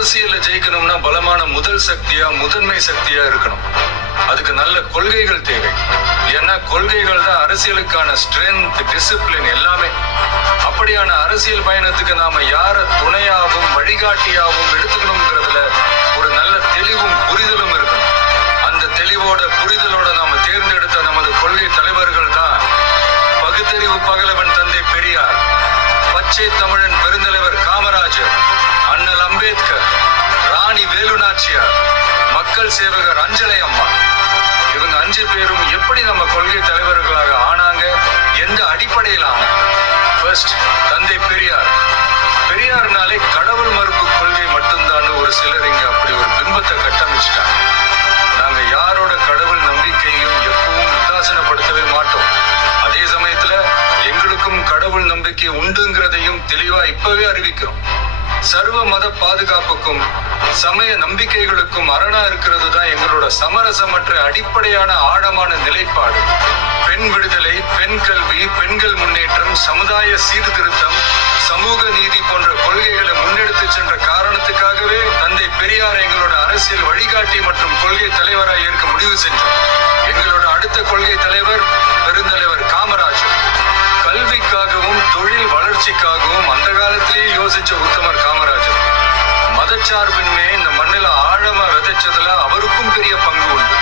அரசியல்ல ஜெயிக்கணும்னா பலமான முதல் சக்தியா முதன்மை சக்தியா இருக்கணும். அதுக்கு நல்ல கொள்கைகள் தேவை. ஏன்னா கொள்கைகள் தான் அரசியலுக்கான ஸ்ட்ரென்த், டிசிப்ளின் எல்லாமே. அப்படியான அரசியல் பயணத்துக்கு நாம யார துணையாகவும் வழிகாட்டியாகவும் எடுத்துக்கணுங்கிறதுல ஒரு நல்ல தெளிவும் புரிதலும் இருக்கணும். அந்த தெளிவோட புரிதலோட நாம தேர்ந்தெடுத்த நமது கொள்கை தலைவர்கள் தான் பகுத்தறிவு பகலவன் தந்தை பெரியார், பச்சை தமிழன் பெருந்தலைவர் காமராஜர், அண்ணல் அம்பேத்கர், ராணி வேலு நாச்சியார், மக்கள் சேவகர் அஞ்சலை அம்மா. இவங்க 5 பேரும் எப்படி நம்ம கொள்கை தலைவர்களாக ஆனாங்க, எந்த அடிப்படையில் ஆனாங்க? ஃபர்ஸ்ட், தந்தை பெரியார். பெரியார்னாலே கடவுள் மறுப்பு கொள்கை மட்டும்தான் ஒரு சிலர் இங்க அப்படி ஒரு பிம்பத்தை கட்டமைச்சிட்டாங்க. நாங்க யாரோட கடவுள் நம்பிக்கையும் எப்பவும் உதாசீனப்படுத்தவே மாட்டோம். அதே சமயத்துல எங்களுக்கும் கடவுள் நம்பிக்கை உண்டுங்கிறதையும் தெளிவா இப்பவே அறிவிக்கிறோம். சர்வ மத பாதுகாப்புக்கும் சமய நம்பிக்கைகளுக்கும் அரணா இருக்கிறது தான் எங்களோட சமரசமற்ற அடிப்படையான ஆழமான நிலைப்பாடு. பெண் விடுதலை, பெண் கல்வி, பெண்கள் முன்னேற்றம், சமுதாய சீர்திருத்தம், சமூக நீதி போன்ற கொள்கைகளை முன்னெடுத்து சென்ற காரணத்துக்காகவே தந்தை பெரியார் எங்களோட அரசியல் வழிகாட்டி மற்றும் கொள்கை தலைவராக ஏற்க முடிவு செஞ்சார். எங்களோட அடுத்த கொள்கை தலைவர் பெருந்தலைவர் காமராஜர். கல்விக்காகவும் தொழில் வளர்ச்சிக்காகவும் அந்த காலத்திலேயே யோசிச்ச உத்தமர் காமராஜர். மதச்சார்பின்மையை இந்த மண்ணில ஆழமா விதைச்சதுல அவருக்கும் பெரிய பங்கு உண்டு.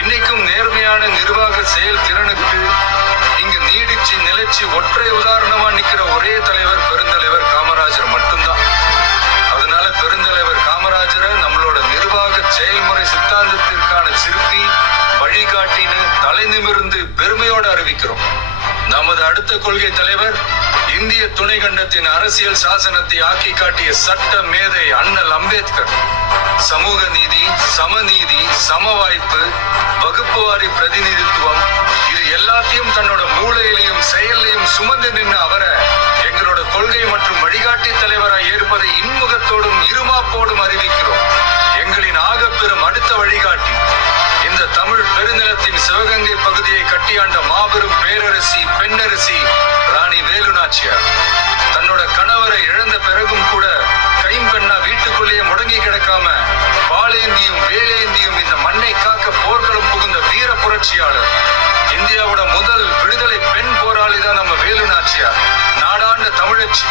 இன்னைக்கும் நேர்மையான நிர்வாக செயல் திறனுக்கு இங்கு நீடிச்சு நிலைச்சு ஒற்றை உதாரணமா நிக்கிற ஒரே தலைவர் பெருந்தலைவர் காமராஜர் மட்டும்தான். அதனால பெருந்தலைவர் காமராஜரை நம்மளோட நிர்வாக செயல்முறை சித்தாந்தத்திற்கான சிற்பி, வழிகாட்டின்னு தலை நிமிர்ந்து பெருமையோடு அறிவிக்கிறோம். நமது அடுத்த கொள்கை தலைவர் இந்திய துணைக்கண்டத்தின் அரசியல் சாசனத்தை ஆக்கி காட்டிய சட்ட மேதை அண்ணல் அம்பேத்கர். சமூக நீதி, சமநீதி, சமவாய்ப்பு, வகுப்புவாரி பிரதிநிதித்துவம், இது எல்லாத்தையும் தன்னோட மூளையிலையும் செயலையும் சுமந்து நின்ற அவரை எங்களோட கொள்கை மற்றும் வழிகாட்டி தலைவராய் ஏற்பதை இன்முகத்தோடும் இருமாப்போடும் அறிவிக்கிறோம். எங்களின் ஆகப்பெரும் அடுத்த வழிகாட்டி இந்த தமிழ் பெருநிலத்தின் சிவகங்கை பகுதியை கட்டியாண்ட மாபெரும் பேரரசி, பெண்ணரசி ராணி வேலு நாச்சியார். தன்னோட கணவரை இழந்த பிறகும் கூட கைம்பெண்ணா வீட்டுக்குள்ளேயே முடங்கி கிடக்காம வாளேந்தியும் வேலேந்தியும் இந்த மண்ணை காக்க போர்க்களம் புகுந்த வீர புரட்சியாளர். இந்தியாவோட முதல் விடுதலை பெண் போராளி தான் நம்ம வேலு நாச்சியார். நாடாண்ட தமிழச்சி.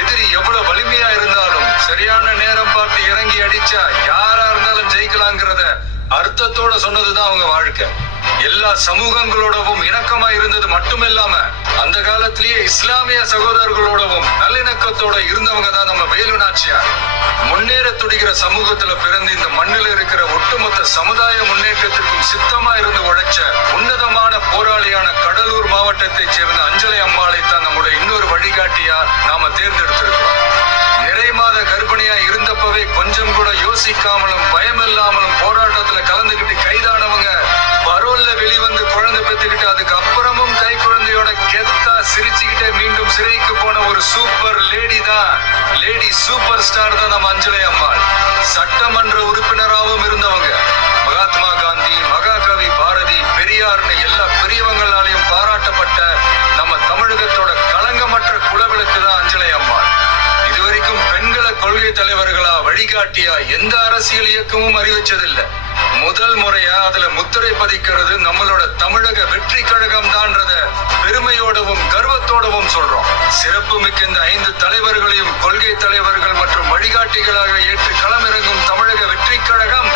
எதிரி எவ்வளவு வலிமையா இருந்தாலும் சரியான நேரம் பார்த்து இறங்கி அடிச்சா யாரா இருந்தாலும் ஜெயிக்கலாங்கிறத அர்த்தத்தோட சொன்னதுதான் அவங்க வாழ்க்கை. எல்லா சமூகங்களோடவும் இணக்கமா இருந்தது மட்டுமில்லாம அந்த காலத்திலேயே இஸ்லாமிய சகோதரர்களோடவும் நல்லிணக்கத்தோட இருந்தவங்க தான் நம்ம வேலு நாச்சியார். முன்னேற துடிக்கிற சமூகத்துல பிறந்து இந்த மண்ணில் இருக்கிற ஒட்டுமொத்த சமுதாய முன்னேற்றத்திற்கும் சித்தமா இருந்து உழைச்ச உன்னதமான போராளியான கடலூர் மாவட்டத்தை சேர்ந்த அஞ்சலை அம்மாளை தான் நம்முடைய இன்னொரு வழிகாட்டியா நாம தேர்ந்தெடுத்திருக்கிறோம். நிறை மாத கர்ப்பிணியா இருந்தப்பவே கொஞ்சம் கூட யோசிக்காமலும் பயமில்லாமலும் போராட்டத்துல கலந்துகிட்டு கைதானவங்க பரோல்ல வெளிவந்து குழந்தை பெற்றுக்கிட்டு அதுக்கு அப்புறமும் கை குழந்தையோட கெத்தா சிரிச்சுக்கிட்டே மீண்டும் சிறைக்கு போன ஒரு சூப்பர் லேடி தான், லேடி சூப்பர் ஸ்டார் தான் நம்ம அஞ்சலை அம்மாள். சட்டமன்ற உறுப்பினராகவும் இருந்தவங்க. மகாத்மா காந்தி, மகாகவி பாரதி, பெரியார்னு எல்லா பெரியவங்களாலையும் பாராட்டப்பட்ட நம்ம தமிழகத்தோட களங்கமற்ற குலவிளக்கு தான் அஞ்சலை அம்மாள். இதுவரைக்கும் பெண்களை கொள்கை தலைவர்களா வழிகாட்டியா எந்த அரசியல் இயக்கமும் அறிவிச்சதில்லை. முதல் முறையா அதுல முத்திரை பதிக்கிறது நம்மளோட தமிழக வெற்றி கழகம் தான்றத பெருமையோடவும் கர்வத்தோடவும் சொல்றோம். சிறப்பு மிக்க இந்த 5 தலைவர்களையும் கொள்கை தலைவர்கள் மற்றும் வழிகாட்டிகளாக ஏற்று களமிறங்கும் தமிழக வெற்றி கழகம்